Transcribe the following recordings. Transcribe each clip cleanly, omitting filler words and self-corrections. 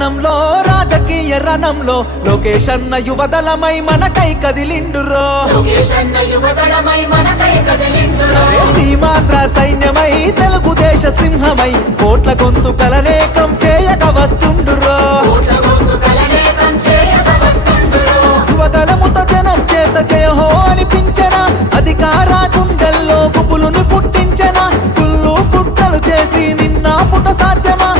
జనంలో రాజకీయ రణంలో లోకేష్ అన్న యువదళమై మనకై కదిలిండురో సీమాంధ్ర సైన్యమై తెలుగుదేశ సింహమై కోట్ల గొంతుకలనేకం చేయక వస్తుండురో యువదళముతో జనం చేత జయహో అనిపించన అధికార గుండెల్లో గుబులుని పుట్టించన కుళ్ళు కుట్రలు చేసి నిన్న పుట సాధ్యమా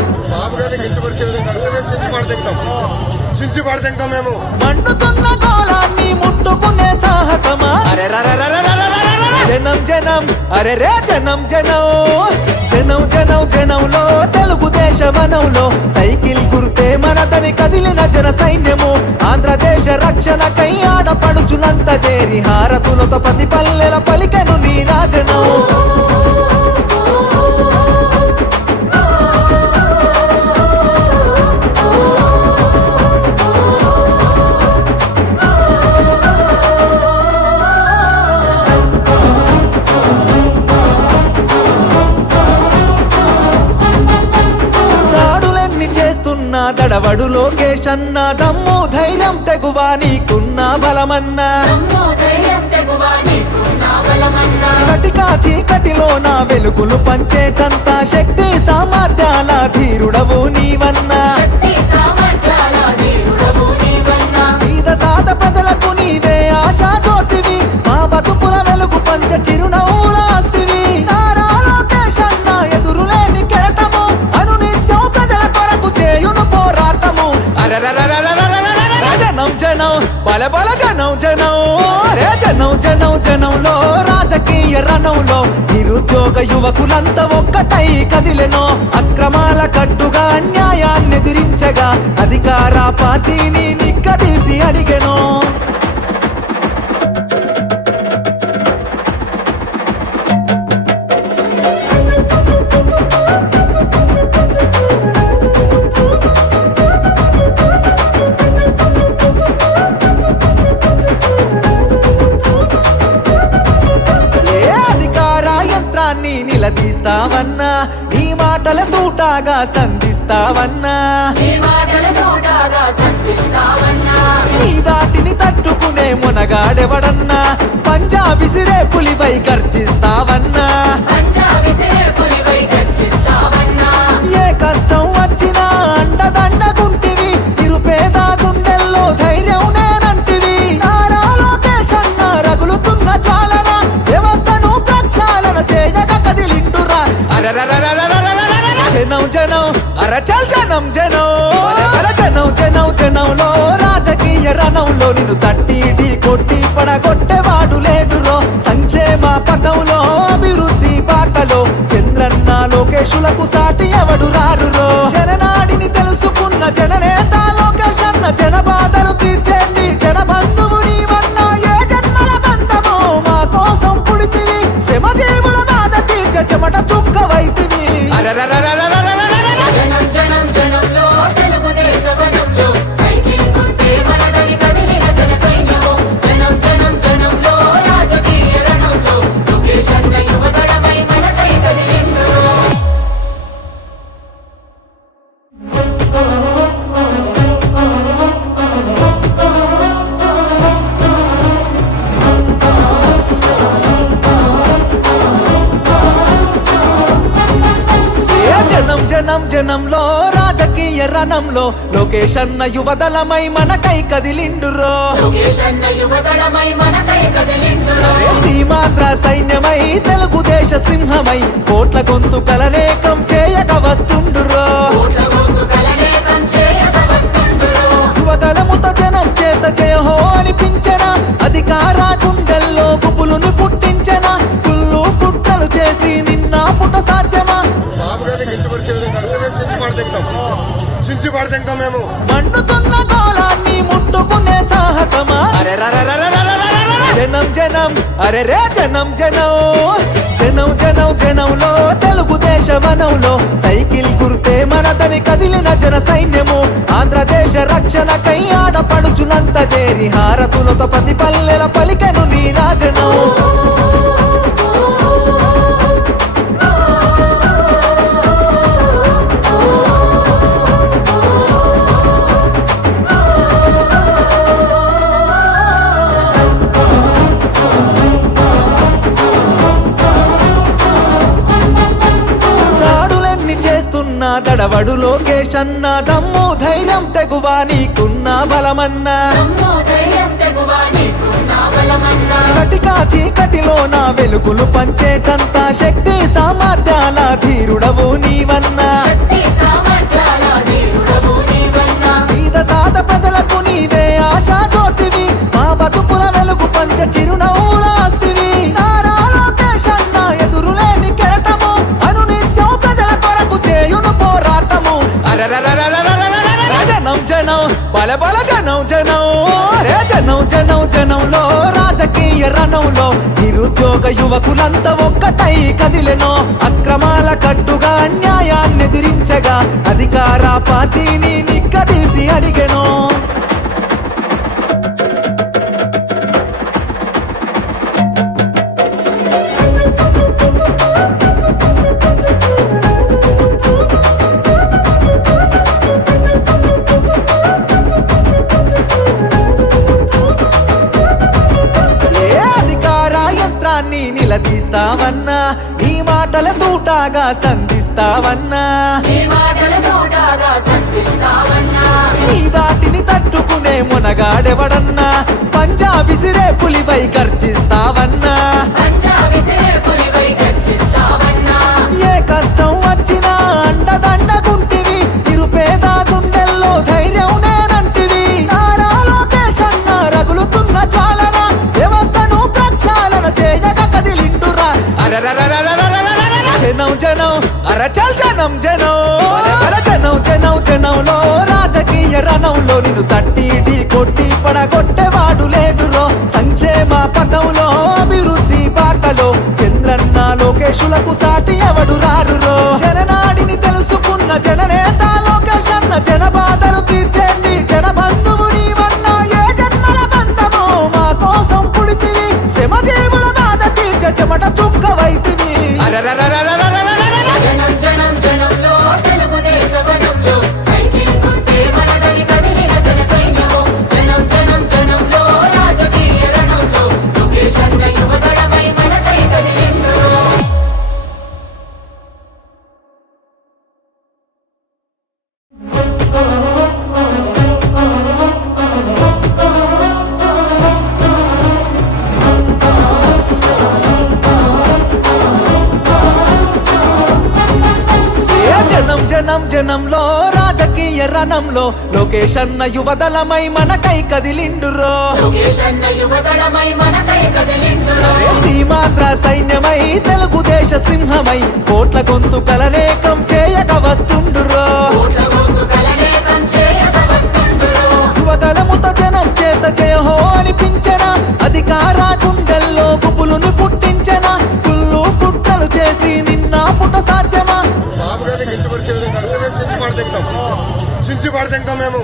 మండుతున్న గోళాన్ని ముట్టుకునే సాహసమా జనం జనం అరే రే జనం జనం జనం జనం జనంలో తెలుగుదేశ వనంలో సైకిల్ గుర్తే మనదని కదిలిన జన సైన్యము ఆంధ్రదేశ రక్షణకై ఆడపడుచులంత చేరి హారతులతో ప్రతి పల్లెల పలికెను నీ రాజనం దడవడు లోకేష్ అన్న దమ్ము ధైర్యం తెగువా నీకున్న బలమన్నా కటికా చీకటిలో నా వెలుగులు పంచేటంత శక్తి సామర్థ్యాల ధీరుడవు నీవన్నా పేద సాద ప్రజలకు నీవే ఆశా జ్యోతివి మా బతుకుల వెలుగు పంచ చిరునవ్వులాస్తివి నారా లోకేష్ అన్న ఎదురులేని కెరటము అనునిత్యం ప్రజల కొరకు చేయును పోరాటము జనం జనం బల బల జనం జనం రే జనం జనం జనంలో రాజకీయ రణంలో నిరుద్యోగ యువకులంతా ఒక్కటై కదిలెనో అక్రమాల కట్టుగా అన్యాయాన్ని ఎదిరించగా అధికార పార్టీని నిక్కదీసి అడిగెనో నిలదీస్తావన్నా నీ మాటల తూటాగా సంధిస్తావన్నా నీ దాటిని తట్టుకునే మునగాడెవడన్నా పంజా విసిరే పులిపై గర్జిస్తావన్నా ఏ కష్టం వచ్చినా అండదండగుంటివి నిరుపేద గుండెల్లో ధైర్యం నేనంటివి నారా లోకేష్ అన్న రగులుతున్న చాలన వ్యవస్థను ప్రక్షాళన చేయగా కదిలిండురా జనం జనం అరచల్ జనం జనం జనం జనం జనంలో రాజకీయ రణంలో నిన్ను తట్టి కొట్టి పడగొట్టేవాడు లేడురో సంక్షేమ పథంలో అభివృద్ధి బాటలో చంద్రన్న లోకేశులకు సాటి ఎవడు రారురో జననాడిని తెలుసుకున్న జననేత లోకేష్ అన్న జన బాధలు తీర్చేండి జన బంధువు నీవన్నా ఏ జన్మల బంధమో మా కోసం పుడితివి శ్రమ జీవుల బాధ తీర్చ చెమట చుక్కవైతివి జనం జనం జనంలో తెలుగుదేశ వనంలో సైకిల్ గుర్తే మనదని కదిలిన జన సైన్యము జనం జనం జనంలో రాజకీయ రణంలో లోకేష్ అన్న యువదళమై మనకై కదిలిండురో జనం జనం జనంలో రాజకీయ రణంలో లోకేష్ అన్న యువదళమై మనకై కదిలిండురో సీమాంధ్ర సైన్యమై తెలుగుదేశ సింహమై కోట్ల గొంతుకలనేకం చేయక వస్తుండురో యువదళముతో జనం చేత జయహో అనిపించన అధికార గుండెల్లో గుబులుని పుట్టించన కుళ్ళు కుట్రలు చేసి నిన్న పుట సాధ్యమా మండుతున్న గోళాన్ని ముట్టుకునే సాహసమా జనం జనం అరే రే జనం జనం జనం జనం జనంలో తెలుగుదేశ వనంలో సైకిల్ గుర్తే మనదని కదిలిన జన సైన్యము ఆంధ్రదేశ రక్షణకై ఆడపడుచులంత చేరి హారతులతో ప్రతి పల్లెల పలికెను నీ రాజనం నడవడు లోకేష్ అన్న దమ్ము ధైర్యం తెగువా నీకున్న బలమన్నా దమ్ము ధైర్యం తెగువా నీకున్న బలమన్నా కటికా చీకటిలో నా వెలుగులు పంచేటంత శక్తి సామర్థ్యాల ధీరుడవు నీవన్నా శక్తి సామర్థ్యాల ధీరుడవు నీవన్నా పేద సాద ప్రజలకు నీవే ఆశా జ్యోతివి మా బతుకుల వెలుగు పంచ చిరునవ్వులాస్తివి నారా లోకేష్ అన్న ఎదురులేని కెరటము అనునిత్యం ప్రజల కొరకు చేయును పోరాటము అరెరెరెరెరెరెరెరెరెరె. జనం జనం బల బల జనం జనం రే జనం జనం జనంలో రాజకీయ రణంలో నిరుద్యోగ యువకులంతా ఒక్కటై కదిలెనో అక్రమాల కట్టుగా అన్యాయాన్ని ఎదిరించగా అధికార పార్టీని నిక్కదీసి అడిగెనో ఏ అధికార యంత్రాన్ని నిలదీస్తావన్నా నీ మాటల తూటాగా సంధిస్తావన్నా నీ మాటల తోటగా సంధిస్తావన్నా నీ దాటిని తట్టుకునే మునగాడెవడన్నా పంజా విసిరే పులిపై గర్జిస్తావన్నా పంచా విసిరే పులిపై గర్జిస్తావన్నా ఏ కష్టం వచ్చినా అండదండగుంటివి నిరుపేద గుండెల్లో ధైర్యం నేనంటివి నారా లోకేష్ అన్న రగులుతున్న చాలన వ్యవస్థను ప్రక్షాళన చేయగా కదిలిండురా అరెరెరెరెరెరెరెరెరె. జనం జనం అరచల్ జనం జనం అర జనం జనం జనంలో రాజకీయ రణంలో నిన్ను తట్టి ఢీ కొట్టి పడగొట్టేవాడు లేడురో సంక్షేమ పథంలో అభివృద్ధి బాటలో చంద్రన్న లోకేశులకు సాటి ఎవడు రారురో జననాడిని తెలుసుకున్న జననేత లోకేష్ అన్న జన బాధలు తీర్చేండి జన బంధువు నీవన్నా ఏ జన్మల బంధమో మా కోసం పుడితివి శ్రమ జీవుల బాధ తీర్చ చెమట చుక్కవైతివి అరెరెరెరెరెరెరెరెరె. జనం జనం జనంలో తెలుగుదేశ వనంలో సైకిల్ గుర్తే మనదని కదిలిన జన సైన్యము జనం జనం జనంలో రాజకీయ రణంలో లోకేష్ అన్న యువతడమై మనకై కదిలిండురో ఏ జనం జనం జనంలో రాజకీయ రణంలో లోకేష్ అన్న యువదళమై మనకై కదిలిండురో లోకేష్ అన్న యువతడమై మనకై కదిలిండురో ఏ సీమాంధ్ర సైన్యమై తెలుగుదేశ సింహమై కోట్ల గొంతు కలనేకం చేయక వస్తుండురో కోట్ల గొంతు కలనేకం చేయక వస్తుండురో యువతలముతో జనం చేత జయహో అనిపించన అధికార గుండెల్లో గుబులుని పుట్టించన కుళ్ళు పుట్టలు చేసి నిన్న పుట సాధ్యమా బాబు గారిని కించపరిచే విధంగా అయితే మేము చించి పడతాం మేము